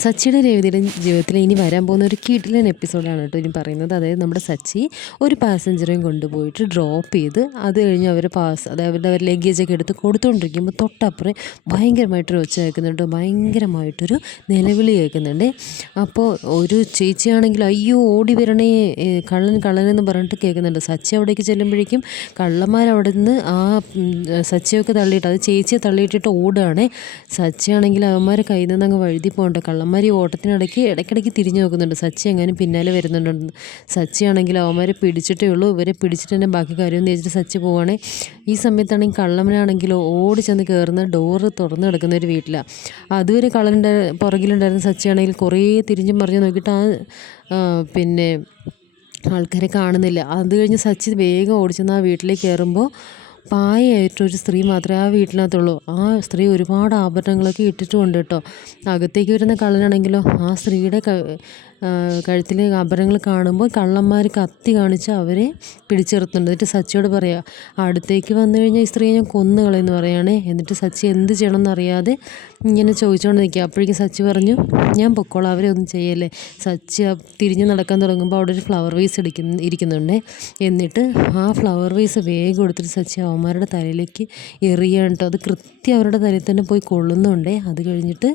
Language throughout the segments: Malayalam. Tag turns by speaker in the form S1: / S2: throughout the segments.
S1: സച്ചിയുടെ രേവതിയുടെ ജീവിതത്തിൽ ഇനി വരാൻ പോകുന്ന ഒരു കിടിലൻ എപ്പിസോഡാണ് കേട്ടോ ഇനി പറയുന്നത്. അതായത് നമ്മുടെ സച്ചി ഒരു പാസഞ്ചറേയും കൊണ്ടുപോയിട്ട് ഡ്രോപ്പ് ചെയ്ത് അത് കഴിഞ്ഞ് അവർ പാസ് അതായത് അവർ ലഗേജൊക്കെ എടുത്ത് കൊടുത്തുകൊണ്ടിരിക്കുമ്പോൾ തൊട്ടപ്പുറം ഭയങ്കരമായിട്ടൊരു ഒച്ച കേൾക്കുന്നുണ്ട്. ഭയങ്കരമായിട്ടൊരു നിലവിളി കേൾക്കുന്നുണ്ട്. അപ്പോൾ ഒരു ചേച്ചിയാണെങ്കിൽ അയ്യോ ഓടി വരണേ കള്ളൻ കള്ളനെന്ന് പറഞ്ഞിട്ട് കേൾക്കുന്നുണ്ട്. സച്ചി അവിടേക്ക് ചെല്ലുമ്പോഴേക്കും കള്ളന്മാരവിടെ നിന്ന് ആ സച്ചിയൊക്കെ തള്ളിയിട്ട് അത് ചേച്ചിയെ തള്ളിയിട്ടിട്ട് ഓടുകയാണേ. സച്ചിയാണെങ്കിൽ അവന്മാരെ കയ്യിൽ നിന്ന് അങ്ങ് വഴുതി പോകണ്ട കള്ളന്മാർ ഈ ഓട്ടത്തിനിടയ്ക്ക് ഇടയ്ക്കിടയ്ക്ക് തിരിഞ്ഞു നോക്കുന്നുണ്ട്. സച്ചി എങ്ങനെ പിന്നാലെ വരുന്നുണ്ടെന്ന് സച്ചിയാണെങ്കിൽ അവന്മാരെ പിടിച്ചിട്ടേ ഉള്ളൂ. ഇവരെ പിടിച്ചിട്ട് തന്നെ ബാക്കി കാര്യം തേച്ചിട്ട് സച്ചി പോവുകയാണെ. ഈ സമയത്താണെങ്കിൽ കള്ളമ്മനാണെങ്കിലോ ഓടി ചെന്ന് കയറുന്ന ഡോറ് തുറന്നു കിടക്കുന്ന ഒരു വീട്ടിലാണ് അതുവരെ കള്ളന്റെ പുറകിലുണ്ടായിരുന്ന സച്ചിയാണെങ്കിൽ കുറേ തിരിഞ്ഞും മറിഞ്ഞു നോക്കിയിട്ട് ആ, പിന്നെ ആൾക്കാരെ കാണുന്നില്ല. അത് കഴിഞ്ഞ് സച്ചി വേഗം ഓടിച്ചെന്ന് ആ വീട്ടിലേക്ക് കയറുമ്പോൾ പായായിട്ടൊരു സ്ത്രീ മാത്രമേ ആ വീട്ടിനകത്തുള്ളൂ. ആ സ്ത്രീ ഒരുപാട് ആഭരണങ്ങളൊക്കെ ഇട്ടിട്ടുമുണ്ട് കേട്ടോ. അകത്തേക്ക് വരുന്ന കള്ളനാണെങ്കിലോ ആ സ്ത്രീയുടെ കഴുത്തിലെ ആഭരണങ്ങൾ കാണുമ്പോൾ കള്ളന്മാർ കത്തി കാണിച്ച് അവരെ പിടിച്ചു എന്നിട്ട് സച്ചിയോട് പറയുക അടുത്തേക്ക് വന്നു കഴിഞ്ഞാൽ ഈ സ്ത്രീയെ ഞാൻ കൊന്നു കളയെന്ന് പറയുകയാണേ എന്നിട്ട് സച്ചി എന്ത് ചെയ്യണം അറിയാതെ ഇങ്ങനെ ചോദിച്ചുകൊണ്ട് നിൽക്കുക അപ്പോഴേക്കും സച്ചി പറഞ്ഞു ഞാൻ പൊക്കോളാം അവരെ ഒന്നും ചെയ്യല്ലേ. സച്ചി തിരിഞ്ഞ് നടക്കാൻ തുടങ്ങുമ്പോൾ അവിടെ ഒരു ഫ്ലവർ വേസ് ഇടിക്കുന്ന ഇരിക്കുന്നുണ്ട്. എന്നിട്ട് ആ ഫ്ലവർ വേസ് വേഗം എടുത്തിട്ട് സച്ചി അവന്മാരുടെ തലയിലേക്ക് എറിയാണ് കേട്ടോ. അത് കൃത്യം അവരുടെ തലയിൽ തന്നെ പോയി കൊള്ളുന്നുണ്ട്. അത് കഴിഞ്ഞിട്ട്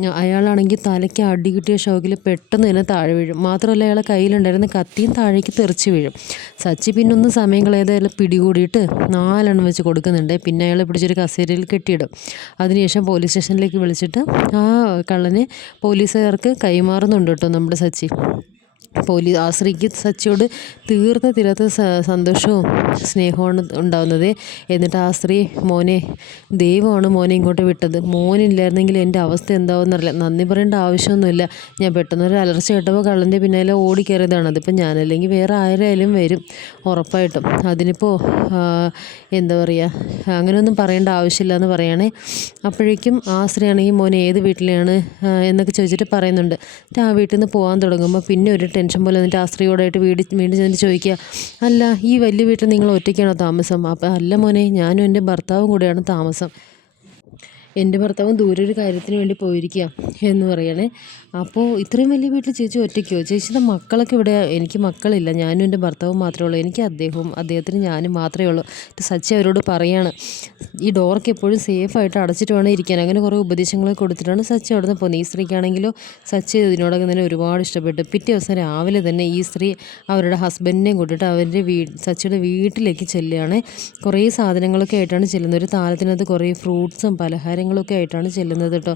S1: അയാളാണെങ്കിൽ തലയ്ക്ക് അടി കിട്ടിയ ഷോക്കിൽ പെട്ടെന്ന് തന്നെ താഴെ വീഴും. മാത്രമല്ല അയാളെ കയ്യിലുണ്ടായിരുന്ന കത്തിയും താഴേക്ക് തെറിച്ച് വീഴും. സച്ചി പിന്നെ ഒന്ന് സമയം കളയാതെ അയാളെ പിടികൂടിയിട്ട് നാലെണ്ണം വെച്ച് കൊടുക്കുന്നുണ്ട്. പിന്നെ അയാളെ പിടിച്ചൊരു കസേരയിൽ കെട്ടിയിടും. അതിനുശേഷം പോലീസ് സ്റ്റേഷനിലേക്ക് വിളിച്ചിട്ട് ആ കള്ളനെ പോലീസുകാർക്ക് കൈമാറുന്നുണ്ട് കേട്ടോ നമ്മുടെ സച്ചി. പോലീസ് ആ സ്ത്രീക്ക് സച്ചിയോട് തീർത്ത തീരാത്ത സന്തോഷവും സ്നേഹമാണ് ഉണ്ടാകുന്നത് എന്നിട്ട് ആ സ്ത്രീ മോനെ ദൈവമാണ് മോനെ ഇങ്ങോട്ട് വിട്ടത്. മോനില്ലായിരുന്നെങ്കിൽ എന്റെ അവസ്ഥ എന്താവുമെന്നറിയില്ല. നന്ദി പറയേണ്ട ആവശ്യമൊന്നുമില്ല. ഞാൻ പെട്ടെന്നൊരു അലർച്ച കേട്ടപ്പോൾ കള്ളന്റെ പിന്നാലെ ഓടിക്കയറിയതാണ്. അതിപ്പോൾ ഞാനല്ലെങ്കിൽ വേറെ ആരായാലും വരും ഉറപ്പായിട്ടും. അതിനിപ്പോൾ എന്താ പറയുക അങ്ങനെയൊന്നും പറയേണ്ട ആവശ്യമില്ല എന്ന് പറയുകയാണേ അപ്പോഴേക്കും ആ സ്ത്രീ ആണെങ്കിൽ മോനെ ഏത് വീട്ടിലാണ്? എന്നൊക്കെ ചോദിച്ചിട്ട് പറയുന്നുണ്ട്. ആ വീട്ടിൽ നിന്ന് പോകാൻ തുടങ്ങുമ്പോൾ പിന്നെ ഒരു പോലെ എന്നിട്ട് ആ സ്ത്രീയോടായിട്ട് വീട് വീണ്ടും ചെന്നിട്ട് ചോദിക്കുക അല്ല ഈ വലിയ വീട്ടിൽ നിങ്ങൾ ഒറ്റയ്ക്കാണോ താമസം? അപ്പം അല്ല മോനെ ഞാനും എന്റെ ഭർത്താവും കൂടെയാണ് താമസം. എന്റെ ഭർത്താവ് ദൂരെ ഒരു കാര്യത്തിന് വേണ്ടി പോയിരിക്കുക എന്ന് പറയണേ. അപ്പോൾ ഇത്രയും വലിയ വീട്ടിൽ ചേച്ചി ഒറ്റയ്ക്കോ? ചേച്ചിയുടെ മക്കളൊക്കെ ഇവിടെ എനിക്ക് മക്കളില്ല. ഞാനും എന്റെ ഭർത്താവും മാത്രമേ ഉള്ളൂ. എനിക്ക് അദ്ദേഹവും അദ്ദേഹത്തിന് ഞാനും മാത്രമേ ഉള്ളൂ. സച്ചി അവരോട് പറയാണ്. ഈ ഡോറൊക്കെ എപ്പോഴും സേഫ് ആയിട്ട് അടച്ചിട്ട് വേണം ഇരിക്കാൻ. അങ്ങനെ കുറേ ഉപദേശങ്ങളൊക്കെ കൊടുത്തിട്ടാണ് സച്ചി അവിടെ നിന്ന് പോകുന്നത് ഈ സ്ത്രീക്കാണെങ്കിലോ സച്ചി ഇതിനോടൊക്കെ തന്നെ ഒരുപാട് ഇഷ്ടപ്പെട്ടു പിറ്റേ ദിവസം രാവിലെ തന്നെ ഈ സ്ത്രീ അവരുടെ ഹസ്ബൻഡിനെയും കൂട്ടിയിട്ട് അവരുടെ വീ സച്ചിയുടെ വീട്ടിലേക്ക് ചെല്ലുകയാണ്. കുറേ സാധനങ്ങളൊക്കെ ആയിട്ടാണ് ചെല്ലുന്നത്. ഒരു താലത്തിനകത്ത് കുറേ ഫ്രൂട്ട്സും പലഹാരങ്ങളൊക്കെ ആയിട്ടാണ് ചെല്ലുന്നത് കേട്ടോ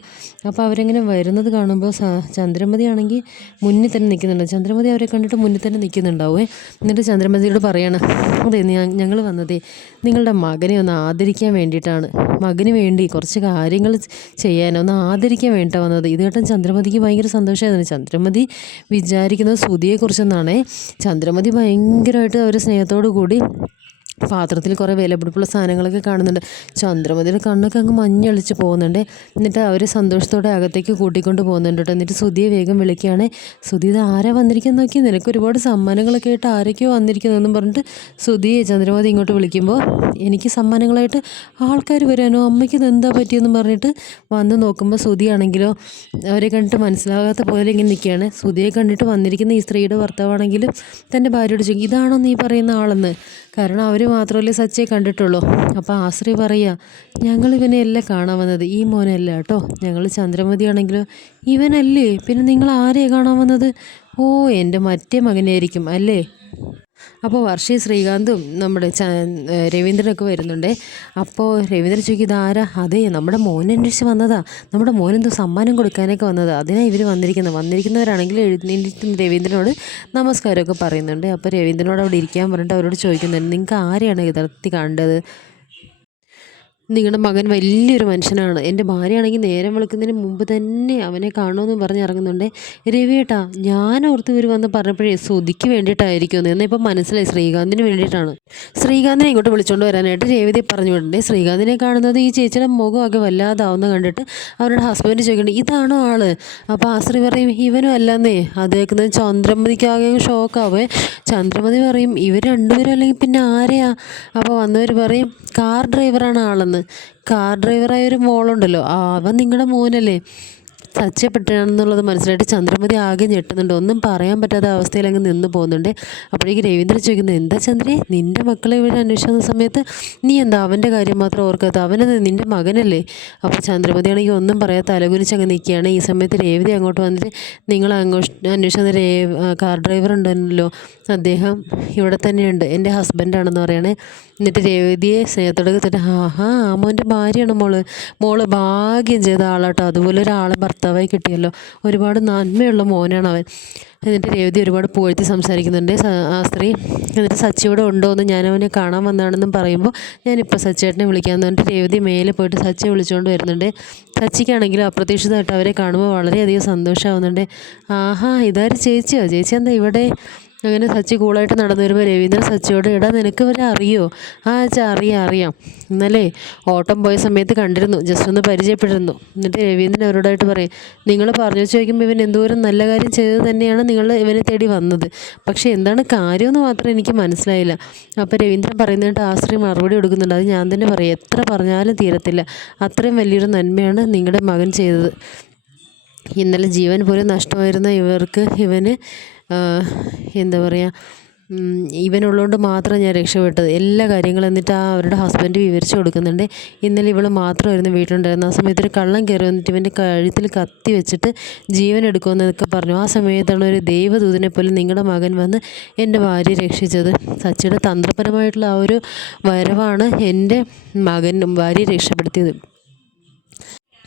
S1: അപ്പോൾ അവരെങ്ങനെ വരുന്നത് കാണുമ്പോൾ ചന്ദ്രമതി ആണെങ്കിൽ മുന്നിൽ തന്നെ നിൽക്കുന്നുണ്ട്. ചന്ദ്രമതി അവരെ കണ്ടിട്ട് മുന്നിൽ തന്നെ നിൽക്കുന്നുണ്ടാവേ. എന്നിട്ട് ചന്ദ്രമതിയോട് പറയാണ് അതെ ഞങ്ങൾ വന്നതേ നിങ്ങളുടെ മകനെ ഒന്ന് ആദരിക്കാൻ വേണ്ടിയിട്ടാണ്. മകന് വേണ്ടി കുറച്ച് കാര്യങ്ങൾ ചെയ്യാൻ ഒന്ന് ആദരിക്കാൻ വേണ്ടിയിട്ടാണ് വന്നത്. ഇത് കേട്ടാൽ ചന്ദ്രമതിക്ക് ഭയങ്കര സന്തോഷമായിരുന്നു. ചന്ദ്രമതി വിചാരിക്കുന്നത് സുധിയെക്കുറിച്ചെന്നാണേ ചന്ദ്രമതി ഭയങ്കരമായിട്ട് അവർ സ്നേഹത്തോടു കൂടി പാത്രത്തിൽ കുറേ വിലപിടിപ്പുള്ള സാധനങ്ങളൊക്കെ കാണുന്നുണ്ട്. ചന്ദ്രമതിയുടെ കണ്ണൊക്കെ അങ്ങ് മഞ്ഞളിച്ച് പോകുന്നുണ്ട്. എന്നിട്ട് അവർ സന്തോഷത്തോടെ അകത്തേക്ക് കൂട്ടിക്കൊണ്ട് പോകുന്നുണ്ട് കേട്ടോ. എന്നിട്ട് സുധിയെ വേഗം വിളിക്കുകയാണ്. സുധി ഇത് ആരാ വന്നിരിക്കുന്നത് നോക്കി നിനക്ക് ഒരുപാട് സമ്മാനങ്ങളൊക്കെ ആയിട്ട് ആരൊക്കെയോ വന്നിരിക്കുന്നതെന്നും പറഞ്ഞിട്ട് സുധിയെ ചന്ദ്രമതി ഇങ്ങോട്ട് വിളിക്കുമ്പോൾ എനിക്ക് സമ്മാനങ്ങളായിട്ട് ആൾക്കാർ വരാനോ? അമ്മയ്ക്ക് എന്താ പറ്റിയെന്ന് പറഞ്ഞിട്ട് വന്ന് നോക്കുമ്പോൾ സുധിയാണെങ്കിലോ അവരെ കണ്ടിട്ട് മനസ്സിലാകാത്ത പോലെ ഇങ്ങനെ നിൽക്കുകയാണ്. സുധിയെ കണ്ടിട്ട് വന്നിരിക്കുന്ന ഈ സ്ത്രീയുടെ ഭർത്താവാണെങ്കിലും തന്റെ ഭാര്യയോട് ചോദിക്കും ഇതാണോ നീ പറയുന്ന ആളെന്ന്? കാരണം അവർ മാത്രമല്ലേ സച്ചയെ കണ്ടിട്ടുള്ളൂ. അപ്പോൾ ആശ്രി പറയുക ഞങ്ങൾ അല്ല കാണാൻ വന്നത്? ഈ മോനല്ല കേട്ടോ. ഞങ്ങൾ ചന്ദ്രമതി ഇവനല്ലേ? പിന്നെ നിങ്ങൾ ആരെയാണ് കാണാൻ വന്നത്? ഓ എന്റെ മറ്റേ മകനായിരിക്കും അല്ലേ? അപ്പോൾ വർഷി ശ്രീകാന്തും നമ്മുടെ രവീന്ദ്രനൊക്കെ വരുന്നുണ്ടേ. അപ്പോൾ രവീന്ദ്രൻ ചോദിക്കും ഇതാരാ? അതെ നമ്മുടെ മോനെ അന്വേഷിച്ച് വന്നതാ. നമ്മുടെ മോനെന്തോ സമ്മാനം കൊടുക്കാനൊക്കെ വന്നതാ. അതിനാണ് ഇവർ വന്നിരിക്കുന്നത് വന്നിരിക്കുന്നവരാണെങ്കിൽ എഴുന്നേറ്റ് രവീന്ദ്രനോട് നമസ്കാരമൊക്കെ പറയുന്നുണ്ട്. അപ്പോൾ രവീന്ദ്രനോട് അവിടെ ഇരിക്കാൻ പറഞ്ഞിട്ട് അവരോട് ചോദിക്കുന്നുണ്ട് നിങ്ങൾക്ക് ആരെയാണ് യഥാർത്ഥത്തിൽ കണ്ടത്? നിങ്ങളുടെ മകൻ വലിയൊരു മനുഷ്യനാണ്. എന്റെ ഭാര്യയാണെങ്കിൽ നേരം വിളിക്കുന്നതിന് മുമ്പ് തന്നെ അവനെ കാണുമെന്ന് പറഞ്ഞ് ഇറങ്ങുന്നുണ്ട്. രവിയേട്ടാ ഞാൻ ഓർത്ത് ഇവർ വന്ന് പറഞ്ഞപ്പോഴേ സുധിക്ക് വേണ്ടിയിട്ടായിരിക്കും എന്ന്. എന്നാൽ ഇപ്പം മനസ്സിലായി ശ്രീകാന്തിന് വേണ്ടിയിട്ടാണ്. ശ്രീകാന്തിനെ ഇങ്ങോട്ട് വിളിച്ചുകൊണ്ട് വരാനായിട്ട് രേവതി പറഞ്ഞു വിടണ്ടേ ശ്രീകാന്തിനെ കാണുന്നത് ഈ ചേച്ചിയുടെ മുഖമൊക്കെ വല്ലാതാവുന്ന കണ്ടിട്ട് അവരുടെ ഹസ്ബൻഡ് ചോദിക്കുന്നുണ്ട് ഇതാണോ ആൾ? അപ്പോൾ ആ സ്ത്രീ പറയും ഇവനും അല്ലെന്നേ. കേൾക്കുന്നത് ചന്ദ്രമതിക്കാകെ ഷോക്കാവേ. ചന്ദ്രമതി പറയും ഇവർ രണ്ടുപേരും അല്ലെങ്കിൽ പിന്നെ ആരെയാ? അപ്പോൾ വന്നവർ പറയും കാർ ഡ്രൈവറാണ് ആളെന്ന്. കാർ ഡ്രൈവറായ ഒരു മോളുണ്ടല്ലോ. അവൻ നിങ്ങളുടെ മോനല്ലേ? സച്ചപ്പെട്ടാണെന്നുള്ളത് മനസ്സിലായിട്ട് ചന്ദ്രമതി ആകെ ഞെട്ടുന്നുണ്ട്. ഒന്നും പറയാൻ പറ്റാത്ത അവസ്ഥയിൽ അങ്ങ് നിന്ന് പോകുന്നുണ്ട്. അപ്പോഴേക്ക് രവീന്ദ്രൻ ചോദിക്കുന്നത് എന്താ ചന്ദ്രി നിന്റെ മക്കളെ ഇവിടെ അന്വേഷിക്കുന്ന സമയത്ത് നീ എന്താ അവന്റെ കാര്യം മാത്രം ഓർക്കാത്ത അവനത് നിന്റെ മകനല്ലേ? അപ്പോൾ ചന്ദ്രമതിയാണെങ്കിൽ ഒന്നും പറയാത്ത തലകുനിച്ച് അങ്ങ് നിൽക്കുകയാണ്. ഈ സമയത്ത് രേവതി അങ്ങോട്ട് വന്നിട്ട് നിങ്ങൾ അങ്ങോട്ട് അന്വേഷിക്കുന്ന രേ കാർ ഡ്രൈവർ ഉണ്ടല്ലോ. അദ്ദേഹം ഇവിടെ തന്നെയുണ്ട്. എന്റെ ഹസ്ബൻഡാണെന്ന് പറയണേ. എന്നിട്ട് രേവതിയെ സ്നേഹത്തോടെ തന്നെ ആഹാ ആമോന്റെ ഭാര്യയാണ് മോൾ. മോൾ ഭാഗ്യം ചെയ്ത ആളാട്ടോ. അതുപോലെ ഒരാളെ ഭർത്താവായി കിട്ടിയല്ലോ. ഒരുപാട് നന്മയുള്ള മോനാണ് അവൻ. എന്നിട്ട് രേവതി ഒരുപാട് പുകഴ്ത്തി സംസാരിക്കുന്നുണ്ട്. ആ സ്ത്രീ എന്നിട്ട് സച്ചിയോടെ ഉണ്ടോ എന്ന് ഞാൻ അവനെ കാണാൻ വന്നതാണെന്നും പറയുമ്പോൾ ഞാനിപ്പോൾ സച്ചിയേട്ടനെ വിളിക്കാമെന്ന് പറഞ്ഞിട്ട് രേവതി മേലെ പോയിട്ട് സച്ചിയെ വിളിച്ചുകൊണ്ട് വരുന്നുണ്ട്. സച്ചിക്കാണെങ്കിലും അപ്രതീക്ഷിതമായിട്ട് അവരെ കാണുമ്പോൾ വളരെയധികം സന്തോഷമാവുന്നുണ്ട് ആഹാ ഇതാര് ചേച്ചിയോ? ചേച്ചി എന്താ ഇവിടെ? അങ്ങനെ സച്ചി കൂളായിട്ട് നടന്നു വരുമ്പോൾ രവീന്ദ്രൻ സച്ചിയോട് എടാ നിനക്ക് ഇവരെ അറിയോ? ആ അച്ഛാ അറിയാം അറിയാം. ഇന്നലെ ഓട്ടം പോയ സമയത്ത് കണ്ടിരുന്നു ജസ്റ്റ് ഒന്ന് പരിചയപ്പെട്ടിരുന്നു. എന്നിട്ട് രവീന്ദ്രൻ അവരോടായിട്ട് പറയും നിങ്ങൾ പറഞ്ഞു ചോദിക്കുമ്പോൾ ഇവൻ എന്തോരം നല്ല കാര്യം ചെയ്തത് തന്നെയാണ് നിങ്ങൾ ഇവനെ തേടി വന്നത്. പക്ഷേ എന്താണ് കാര്യമെന്ന് മാത്രം എനിക്ക് മനസ്സിലായില്ല. അപ്പോൾ രവീന്ദ്രൻ പറയുന്നതായിട്ട് ആശ്രയം മറുപടി കൊടുക്കുന്നുണ്ട്. അത് ഞാൻ തന്നെ പറയും. എത്ര പറഞ്ഞാലും തീരത്തില്ല. അത്രയും വലിയൊരു നന്മയാണ് നിങ്ങളുടെ മകൻ ചെയ്തത്. ഇന്നലെ ജീവൻ പോലും നഷ്ടമായിരുന്ന ഇവർക്ക് ഇവന് എന്താ പറയുക ഇവനുള്ളതുകൊണ്ട് മാത്രം ഞാൻ രക്ഷപ്പെട്ടത്. എല്ലാ കാര്യങ്ങളും എന്നിട്ട് ആ അവരുടെ ഹസ്ബൻഡ് വിവരിച്ച് കൊടുക്കുന്നുണ്ട്. ഇന്നലെ ഇവൾ മാത്രമായിരുന്നു വീട്ടിലുണ്ടായിരുന്നത്. ആ സമയത്ത് ഒരു കള്ളം കയറി വന്നിട്ട് ഇവന്റെ കഴുത്തിൽ കത്തി വെച്ചിട്ട് ജീവൻ എടുക്കുമെന്നൊക്കെ പറഞ്ഞു. ആ സമയത്താണ് ഒരു ദൈവദൂതനെ പോലെ നിങ്ങളുടെ മകൻ വന്ന് എന്റെ ഭാര്യ രക്ഷിച്ചത്. സച്ചിയുടെ തന്ത്രപരമായിട്ടുള്ള ആ ഒരു വരവാണ് എന്റെ മകൻ ഭാര്യ രക്ഷപ്പെടുത്തിയത്.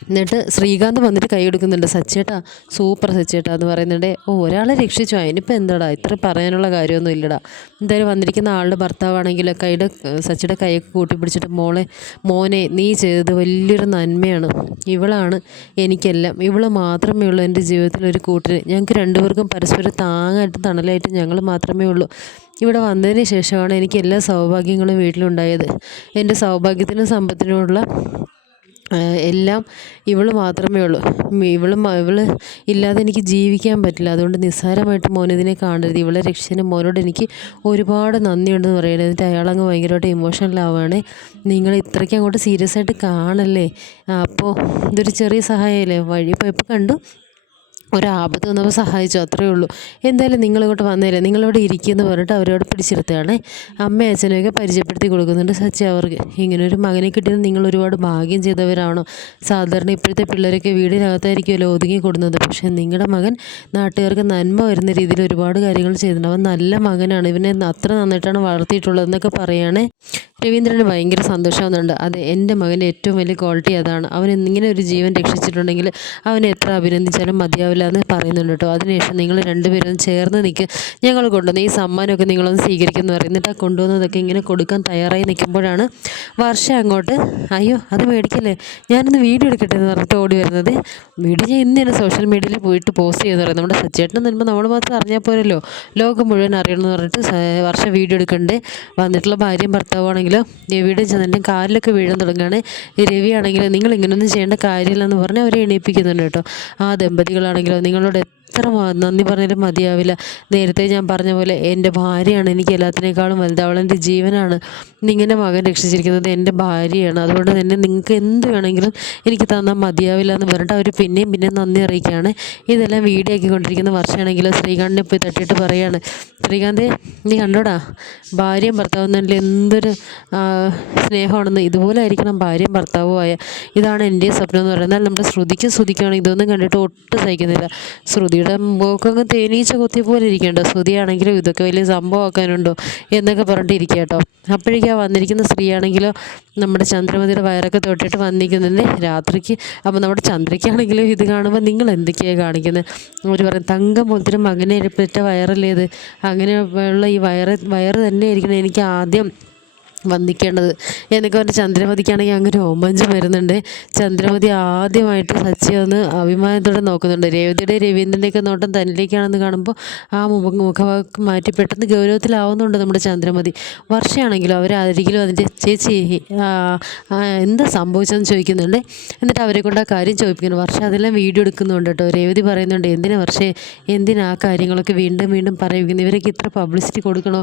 S1: എന്നിട്ട് ശ്രീകാന്ത് വന്നിട്ട് കൈ കൊടുക്കുന്നുണ്ട്. സച്ചേട്ടാ സൂപ്പർ സച്ചേട്ടാ എന്ന് പറയുന്നുണ്ട്. ഓ ഒരാളെ രക്ഷിച്ചു? അതിനിപ്പോൾ എന്താടാ? ഇത്ര പറയാനുള്ള കാര്യമൊന്നും ഇല്ലടാ. എന്തായാലും വന്നിരിക്കുന്ന ആളുടെ ഭർത്താവാണെങ്കിൽ കൈയുടെ സച്ചിയുടെ കൈയൊക്കെ കൂട്ടി പിടിച്ചിട്ട് മോളെ മോനെ നീ ചെയ്തത് വലിയൊരു നന്മയാണ്. ഇവളാണ് എനിക്കെല്ലാം. ഇവൾ മാത്രമേ ഉള്ളൂ എന്റെ ജീവിതത്തിൽ ഒരു കൂട്ടിന് ഞങ്ങൾക്ക് രണ്ടുപേർക്കും പരസ്പരം താങ്ങായിട്ട് തണലായിട്ട് ഞങ്ങൾ മാത്രമേ ഉള്ളൂ. ഇവിടെ വന്നതിന് ശേഷമാണ് എനിക്ക് എല്ലാ സൗഭാഗ്യങ്ങളും വീട്ടിലുണ്ടായത്. എന്റെ സൗഭാഗ്യത്തിനും സമ്പത്തിനുമുള്ള എല്ലാം ഇവൾ മാത്രമേ ഉള്ളൂ. ഇവൾ ഇവൾ ഇല്ലാതെ എനിക്ക് ജീവിക്കാൻ പറ്റില്ല. അതുകൊണ്ട് നിസ്സാരമായിട്ട് മോനിതിനെ കാണരുത്. ഇവളെ രക്ഷിച്ചതിന് മോനോട് എനിക്ക് ഒരുപാട് നന്ദിയുണ്ടെന്ന് പറയുന്നത് എന്നിട്ട് അയാളങ്ങ് ഭയങ്കരമായിട്ട് ഇമോഷണൽ ആവുകയാണ് നിങ്ങൾ ഇത്രയ്ക്ക് അങ്ങോട്ട് സീരിയസ് ആയിട്ട് കാണല്ലേ? അപ്പോൾ ഇതൊരു ചെറിയ സഹായമല്ലേ? വഴി എപ്പോൾ കണ്ടു. ഒരാപത്ത് വന്നപ്പോൾ സഹായിച്ചു അത്രയേ ഉള്ളൂ. എന്തായാലും നിങ്ങളിങ്ങോട്ട് വന്നേലേ നിങ്ങളിവിടെ ഇരിക്കുമെന്ന് പറഞ്ഞിട്ട് അവരോട് പിടിച്ചിരുത്തുകയാണ്. അമ്മയും അച്ഛനെയൊക്കെ പരിചയപ്പെടുത്തി കൊടുക്കുന്നുണ്ട് സച്ചി അവർക്ക്. ഇങ്ങനെ ഒരു മകനെ കിട്ടിയത് നിങ്ങൾ ഒരുപാട് ഭാഗ്യം ചെയ്തവരാണോ? സാധാരണ ഇപ്പോഴത്തെ പിള്ളേരൊക്കെ വീടിനകത്തായിരിക്കുമല്ലോ കൊടുക്കുന്നത് പക്ഷേ നിങ്ങളുടെ മകൻ നാട്ടുകാർക്ക് നന്മ വരുന്ന രീതിയിൽ ഒരുപാട് കാര്യങ്ങൾ ചെയ്തിട്ടുണ്ട് അവൻ നല്ല മകനാണ്. ഇവനെ അത്ര നന്നായിട്ടാണ് വളർത്തിയിട്ടുള്ളതെന്നൊക്കെ പറയുകയാണേ. രവീന്ദ്രന് ഭയങ്കര സന്തോഷമാകുന്നുണ്ട് അതെ എന്റെ മകന്റെ ഏറ്റവും വലിയ ക്വാളിറ്റി അതാണ്. അവൻ ഇങ്ങനെ ഒരു ജീവൻ രക്ഷിച്ചിട്ടുണ്ടെങ്കിൽ അവനെ എത്ര അഭിനന്ദിച്ചാലും മതിയാവില്ല. എന്ന് പറയുന്നുണ്ട് കേട്ടോ അതിനുശേഷം നിങ്ങൾ രണ്ടുപേരും ചേർന്ന് നിൽക്കുക ഞങ്ങൾ കൊണ്ടുവന്ന് ഈ സമ്മാനമൊക്കെ നിങ്ങളൊന്ന് സ്വീകരിക്കുമെന്ന് പറയുന്നിട്ട് ആ കൊണ്ടുവന്നതൊക്കെ ഇങ്ങനെ കൊടുക്കാൻ തയ്യാറായി നിൽക്കുമ്പോഴാണ് വർഷ അങ്ങോട്ട് അയ്യോ അത് മേടിക്കല്ലേ? ഞാനൊന്ന് വീഡിയോ എടുക്കട്ടെ എന്ന് പറഞ്ഞിട്ട് ഓടി വരുന്നത്. വീഡിയോ ഞാൻ ഇന്ന് സോഷ്യൽ മീഡിയയിൽ പോയിട്ട് പോസ്റ്റ് ചെയ്യുന്ന പറയുന്നത് നമ്മുടെ സച്ചേട്ടൻ വരുമ്പോൾ നമ്മൾ മാത്രം അറിഞ്ഞാൽ പോരല്ലോ. ലോകം മുഴുവൻ അറിയണമെന്ന് പറഞ്ഞിട്ട് വർഷ വീഡിയോ എടുക്കണ്ടേ വന്നിട്ടുള്ള ഭാര്യയും ഭർത്താവാണെങ്കിലും രവിയുടെ ചെന്നിട്ട് കാലിലൊക്കെ വീഴാൻ തുടങ്ങുകയാണ്. രവി ആണെങ്കിൽ നിങ്ങൾ ഇങ്ങനെയൊന്നും ചെയ്യേണ്ട കാര്യമില്ലെന്ന് പറഞ്ഞ് അവരെ എണീപ്പിക്കുന്നുണ്ട് കേട്ടോ ആ ദമ്പതികളാണെങ്കിലോ നിങ്ങളോട് എത്ര നന്ദി പറഞ്ഞാലും മതിയാവില്ല. നേരത്തെ ഞാൻ പറഞ്ഞ പോലെ എന്റെ ഭാര്യയാണ് എനിക്ക് എല്ലാത്തിനേക്കാളും വലുത്. അവളെന്റെ ജീവനാണ്. നിങ്ങളുടെ മകൻ രക്ഷിച്ചിരിക്കുന്നത് എന്റെ ഭാര്യയാണ്. അതുകൊണ്ട് തന്നെ നിങ്ങൾക്ക് എന്ത് വേണമെങ്കിലും എനിക്ക് തന്നാൽ മതിയാവില്ല എന്ന് പറഞ്ഞിട്ട് അവർ പിന്നെയും പിന്നെയും നന്ദി അറിയിക്കുകയാണ്. ഇതെല്ലാം വീഡിയോ ആക്കിക്കൊണ്ടിരിക്കുന്ന വർഷമാണെങ്കിലും ശ്രീകാന്തിനെ പോയി തട്ടിയിട്ട് പറയുകയാണ് ശ്രീകാന്ത് നീ കണ്ടോടാ? ഭാര്യയും ഭർത്താവും തന്നെ എന്തൊരു സ്നേഹമാണെന്ന്. ഇതുപോലെ ആയിരിക്കണം ഭാര്യയും ഭർത്താവും ആയ. ഇതാണ് എന്റെ സ്വപ്നം എന്ന് പറയുന്നത്. എന്നാൽ നമ്മുടെ ശ്രുതിക്കും ശ്രുതിക്കുകയാണെങ്കിൽ ഇതൊന്നും കണ്ടിട്ട് ഒട്ടും സഹിക്കുന്നില്ല. ശ്രുതിയുടെ മുഖമൊക്കെ തേനീച്ച കുത്തി പോലെ ഇരിക്കണ്ടോ? ശ്രുതിയാണെങ്കിലും ഇതൊക്കെ വലിയ സംഭവമാക്കാനുണ്ടോ? എന്നൊക്കെ പറഞ്ഞിട്ടിരിക്കുക കേട്ടോ. അപ്പോഴേക്കാ വന്നിരിക്കുന്ന സ്ത്രീയാണെങ്കിലോ നമ്മുടെ ചന്ദ്രമതിയുടെ വയറൊക്കെ തൊട്ടിട്ട് വന്നിരിക്കുന്നതിന് രാത്രിക്ക് അപ്പോൾ നമ്മുടെ ചന്ദ്രയ്ക്കാണെങ്കിലും ഇത് കാണുമ്പോൾ നിങ്ങൾ എന്തൊക്കെയാണ് കാണിക്കുന്നത്? അവർ പറയും തങ്കം മുദ്രം അങ്ങനെ പെറ്റ വയറല്ലേ ഇത്? അങ്ങനെ ഉള്ള ഈ വയറ് വയറ് തന്നെ ആയിരിക്കണം എനിക്ക് ആദ്യം വന്ദിക്കേണ്ടത്. എന്നൊക്കെ പറഞ്ഞ് ചന്ദ്രമതിക്കാണെങ്കിൽ അങ്ങ് രോമാഞ്ചം വരുന്നുണ്ട്. ചന്ദ്രമതി ആദ്യമായിട്ട് സച്ചി ഒന്ന് അഭിമാനത്തോടെ നോക്കുന്നുണ്ട്. രേവതിയുടെ രവീന്ദ്രന്റെയൊക്കെ നോട്ടം തന്നിലേക്കാണെന്ന് കാണുമ്പോൾ ആ മുഖ മാറ്റി പെട്ടെന്ന് ഗൗരവത്തിലാവുന്നുണ്ട് നമ്മുടെ ചന്ദ്രമതി. വർഷയാണെങ്കിലും അവർ അരികിലും അതിന്റെ ചേച്ചി എന്താ സംഭവിച്ചതെന്ന് ചോദിക്കുന്നുണ്ട്. എന്നിട്ട് അവരെ കൊണ്ട് ആ കാര്യം ചോദിപ്പിക്കുന്നു. വർഷം അതെല്ലാം വീഡിയോ എടുക്കുന്നുണ്ട് കേട്ടോ. രേവതി പറയുന്നുണ്ട് എന്തിനാ വർഷേ എന്തിനാ ആ കാര്യങ്ങളൊക്കെ വീണ്ടും വീണ്ടും പറയുന്നത്? ഇവരൊക്കെ ഇത്ര പബ്ലിസിറ്റി കൊടുക്കണോ?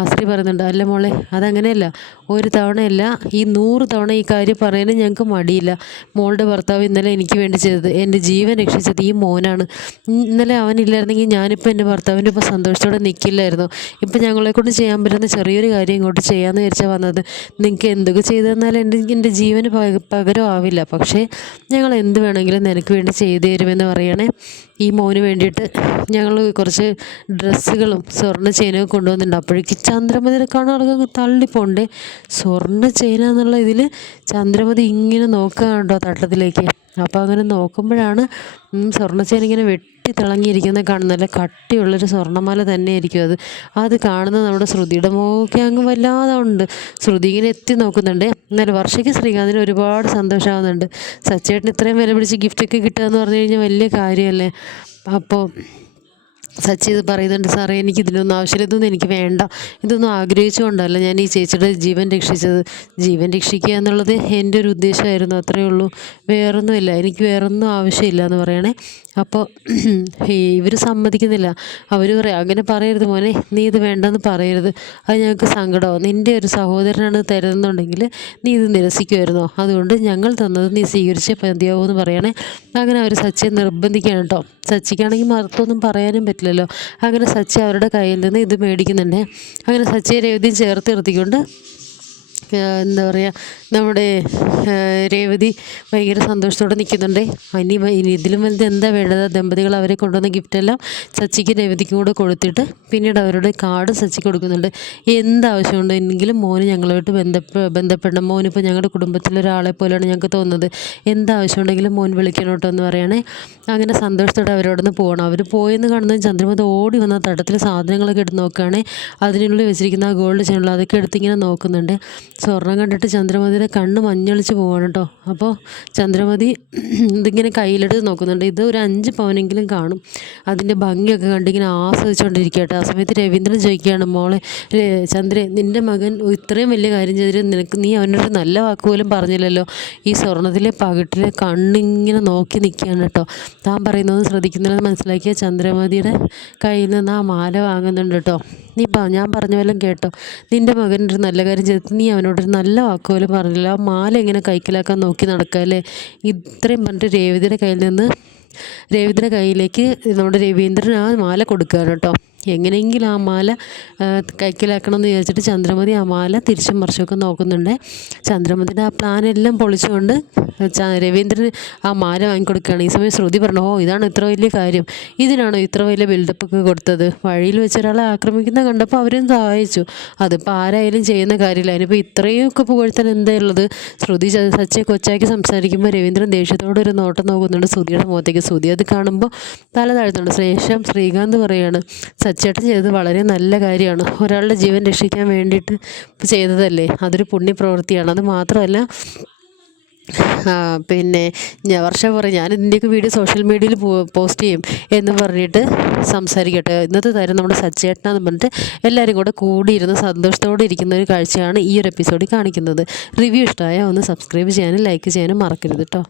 S1: ആശ്രീ പറയുന്നുണ്ട് അല്ല മോളെ അതങ്ങനെയല്ല. ഒരു തവണയല്ല ഈ നൂറ് തവണ ഈ കാര്യം പറയാനും ഞങ്ങൾക്ക് മടിയില്ല. മോളുടെ ഭർത്താവ് ഇന്നലെ എനിക്ക് വേണ്ടി ചെയ്തത് എന്റെ ജീവൻ രക്ഷിച്ചത് ഈ മോനാണ്. ഇന്നലെ അവനില്ലായിരുന്നെങ്കിൽ ഞാനിപ്പോൾ എന്റെ ഭർത്താവിന്റെ ഇപ്പോൾ സന്തോഷത്തോടെ നിൽക്കില്ലായിരുന്നു ഇപ്പം ഞങ്ങളെക്കൊണ്ട് ചെയ്യാൻ പറ്റുന്ന ചെറിയൊരു കാര്യം ഇങ്ങോട്ട് ചെയ്യാമെന്ന് വിചാരിച്ചാൽ വന്നത്. നിങ്ങൾക്ക് എന്തൊക്കെ ചെയ്തു തന്നാലും എന്റെ എന്റെ ജീവന് പകരം ആവില്ല. പക്ഷേ ഞങ്ങൾ എന്ത് വേണമെങ്കിലും നിനക്ക് വേണ്ടി ചെയ്തു തരുമെന്ന് പറയണേ. ഈ മോന് വേണ്ടിയിട്ട് ഞങ്ങൾ കുറച്ച് ഡ്രസ്സുകളും സ്വർണ ചെയിനൊക്കെ കൊണ്ടുവന്നിട്ടുണ്ട്. അപ്പോഴേക്ക് ചന്ദ്രമതി കാണാൻ തള്ളിപ്പോണ്ടേ. സ്വർണ ചെയിന എന്നുള്ള ഇതിൽ ചന്ദ്രമതി ഇങ്ങനെ നോക്കുക കേട്ടോ തട്ടത്തിലേക്ക്. അപ്പോൾ അങ്ങനെ നോക്കുമ്പോഴാണ് സ്വർണ ചെയിൻ ഇങ്ങനെ വെട്ടി തിളങ്ങിയിരിക്കുന്നത് കാണുന്ന നല്ല കട്ടിയുള്ളൊരു സ്വർണമാല തന്നെയായിരിക്കും അത്. അത് കാണുന്നത് നമ്മുടെ ശ്രുതിയുടെ മോക്കെ അങ്ങ് വല്ലാതെ ഉണ്ട് ശ്രുതി ഇങ്ങനെ എത്തി നോക്കുന്നുണ്ട്. എന്നാലും വർഷയ്ക്ക് ശ്രീകാന്തിന് ഒരുപാട് സന്തോഷമാകുന്നുണ്ട് സച്ചേട്ടന് ഇത്രയും വില പിടിച്ച് ഗിഫ്റ്റൊക്കെ കിട്ടുക എന്ന് പറഞ്ഞു കഴിഞ്ഞാൽ വലിയ കാര്യമല്ലേ? അപ്പോൾ സച്ചി ഇത് പറയുന്നുണ്ട് സാറേ എനിക്ക് ഇതിനൊന്നും ആവശ്യമില്ല ഇതൊന്നും എനിക്ക് വേണ്ട. ഇതൊന്നും ആഗ്രഹിച്ചുകൊണ്ടല്ല ഞാൻ ഈ ചേച്ചിയുടെ ജീവൻ രക്ഷിച്ചത്. ജീവൻ രക്ഷിക്കുക എന്നുള്ളത് എന്റെ ഒരു ഉദ്ദേശമായിരുന്നു അത്രയേ ഉള്ളൂ. വേറൊന്നുമില്ല എനിക്ക് വേറൊന്നും ആവശ്യമില്ല എന്ന് പറയണേ. അപ്പോൾ ഇവർ സമ്മതിക്കുന്നില്ല. അവർ പറയാം അങ്ങനെ പറയരുത് മോനെ നീ ഇത് വേണ്ടെന്ന് പറയരുത്. അത് ഞങ്ങൾക്ക് സങ്കടമോ നിന്റെ ഒരു സഹോദരനാണ് തരുന്നുണ്ടെങ്കിൽ നീ ഇത് നിരസിക്കുമായിരുന്നോ? അതുകൊണ്ട് ഞങ്ങൾ തന്നത് നീ സ്വീകരിച്ചേ മതിയാവൂ എന്ന് പറയണേ. അങ്ങനെ അവർ സച്ചിയെ നിർബന്ധിക്കുകയാണ് കേട്ടോ. സച്ചിക്കാണെങ്കിൽ മറുത്തൊന്നും പറയാനും പറ്റില്ലല്ലോ അങ്ങനെ സച്ചി അവരുടെ കയ്യിൽ നിന്ന് ഇത് മേടിക്കുന്നുണ്ട്. അങ്ങനെ സച്ചിയെ രേവതിയും ചേർത്ത് നിർത്തിക്കൊണ്ട് എന്താ പറയുക നമ്മുടെ രേവതി ഭയങ്കര സന്തോഷത്തോടെ നിൽക്കുന്നുണ്ട് ഇനി ഇനി ഇതിലും വലുത് എന്താ വേണ്ടത്? ദമ്പതികൾ അവരെ കൊണ്ടുവന്ന ഗിഫ്റ്റെല്ലാം സച്ചിക്ക് രേവതിക്കും കൂടെ കൊടുത്തിട്ട് പിന്നീട് അവരുടെ കാർഡ് സച്ചി കൊടുക്കുന്നുണ്ട്. എന്താവശ്യമുണ്ടെങ്കിലും മോന് ഞങ്ങളുമായിട്ട് ബന്ധപ്പെ ബന്ധപ്പെടണം. മോനിപ്പോൾ ഞങ്ങളുടെ കുടുംബത്തിലെ ഒരാളെ പോലെയാണ് ഞങ്ങൾക്ക് തോന്നുന്നത്. എന്താവശ്യമുണ്ടെങ്കിലും മോൻ വിളിക്കണം കേട്ടോ എന്ന് പറയണേ. അങ്ങനെ സന്തോഷത്തോടെ അവരോടൊന്ന് പോകണം. അവർ പോയെന്ന് കാണുന്നത് ചന്ദ്രമത് ഓടി വന്ന തട്ടത്തിൽ സാധനങ്ങളൊക്കെ എടുത്ത് നോക്കുകയാണെങ്കിൽ അതിനുള്ളിൽ വെച്ചിരിക്കുന്ന ആ ഗോൾഡ് ചെയിനുള്ള അതൊക്കെ എടുത്തിങ്ങനെ നോക്കുന്നുണ്ട്. സ്വർണം കണ്ടിട്ട് ചന്ദ്രമതിയുടെ കണ്ണ് മഞ്ഞളിച്ച് പോവാണ് കേട്ടോ അപ്പോൾ ചന്ദ്രമതി ഇതിങ്ങനെ കയ്യിലെടുത്ത് നോക്കുന്നുണ്ട്. ഇത് ഒരു അഞ്ച് പവനെങ്കിലും കാണും. അതിന്റെ ഭംഗിയൊക്കെ കണ്ടിങ്ങനെ ആസ്വദിച്ചുകൊണ്ടിരിക്കുക കേട്ടോ ആ സമയത്ത് രവീന്ദ്രൻ ചോദിക്കുകയാണ് മോളെ ചന്ദ്ര നിന്റെ മകൻ ഇത്രയും വലിയ കാര്യം ചെയ്തിട്ട് നിനക്ക് നീ അവനൊരു നല്ല വാക്ക് പോലും പറഞ്ഞില്ലല്ലോ. ഈ സ്വർണത്തിലെ പകിട്ടിലെ കണ്ണിങ്ങനെ നോക്കി നിൽക്കുകയാണ് കേട്ടോ താൻ പറയുന്നത് ശ്രദ്ധിക്കുന്നില്ലെന്ന് മനസ്സിലാക്കിയ ചന്ദ്രമതിയുടെ കയ്യിൽ നിന്ന് ആ മാല വാങ്ങുന്നുണ്ട് കേട്ടോ നീ ഞാൻ പറഞ്ഞ വല്ലതും കേട്ടോ. നിന്റെ മകൻ ഒരു നല്ല കാര്യം ചെയ്തിട്ട് നീ അവനോടൊരു നല്ല വാക്ക് പോലും പറഞ്ഞില്ല. ആ മാല എങ്ങനെ കൈക്കലാക്കാൻ നോക്കി നടക്കുക അല്ലേ? ഇത്രയും പറഞ്ഞിട്ട് രേവതിയുടെ കയ്യിൽ നിന്ന് രേവതിയുടെ കയ്യിലേക്ക് നമ്മുടെ രവീന്ദ്രൻ ആ മാല കൊടുക്കുകയാണ് കേട്ടോ. എങ്ങനെയെങ്കിലും ആ മാല കൈക്കലാക്കണം എന്ന് വിചാരിച്ചിട്ട് ചന്ദ്രമതി ആ മാല തിരിച്ചും മറിച്ചൊക്കെ നോക്കുന്നുണ്ട്. ചന്ദ്രമതിയുടെ ആ പ്ലാനെല്ലാം പൊളിച്ചുകൊണ്ട് രവീന്ദ്രൻ ആ മാല വാങ്ങിക്കൊടുക്കുകയാണ്. ഈ സമയം ശ്രുതി പറഞ്ഞു ഓ ഇതാണ് ഇത്ര വലിയ കാര്യം. ഇതിനാണോ ഇത്ര വലിയ ബിൽഡപ്പ് ഒക്കെ കൊടുത്തത്? വഴിയിൽ വെച്ച് ഒരാളെ ആക്രമിക്കുന്ന കണ്ടപ്പോൾ അവരും സഹായിച്ചു. അതിപ്പോൾ ആരായാലും ചെയ്യുന്ന കാര്യമില്ല. അതിനിപ്പോൾ ഇത്രയൊക്കെ പുകഴ്ത്താൻ എന്താ ഉള്ളത്? ശ്രുതി സച്ചെ കൊച്ചാക്കി സംസാരിക്കുമ്പോൾ രവീന്ദ്രൻ ദേഷ്യത്തോടെ ഒരു നോട്ടം നോക്കുന്നുണ്ട് ശ്രുതിയുടെ മുഖത്തേക്ക്. ശ്രുതി അത് കാണുമ്പോൾ തല താഴ്ത്തുന്നുണ്ട്. ശേഷം ശ്രീകാന്ത് പറയുകയാണ് സച്ചേട്ടൻ ചെയ്തത് വളരെ നല്ല കാര്യമാണ്. ഒരാളുടെ ജീവൻ രക്ഷിക്കാൻ വേണ്ടിയിട്ട് ചെയ്തതല്ലേ? അതൊരു പുണ്യപ്രവൃത്തിയാണ്. അത് മാത്രമല്ല പിന്നെ ഞാൻ വർഷം പറയും ഞാൻ ഇതിന്റെയൊക്കെ വീഡിയോ സോഷ്യൽ മീഡിയയിൽ പോസ്റ്റ് ചെയ്യും എന്ന് പറഞ്ഞിട്ട് സംസാരിക്കട്ടെ. ഇന്നത്തെ തരം നമ്മുടെ സച്ചേട്ടനാന്ന് പറഞ്ഞിട്ട് എല്ലാവരും കൂടെ കൂടിയിരുന്ന് സന്തോഷത്തോടെ ഇരിക്കുന്ന ഒരു കാഴ്ചയാണ് ഈ ഒരു എപ്പിസോഡിൽ കാണിക്കുന്നത്. റിവ്യൂ ഇഷ്ടമായ ഒന്ന് സബ്സ്ക്രൈബ് ചെയ്യാനും ലൈക്ക് ചെയ്യാനും മറക്കരുത് കേട്ടോ.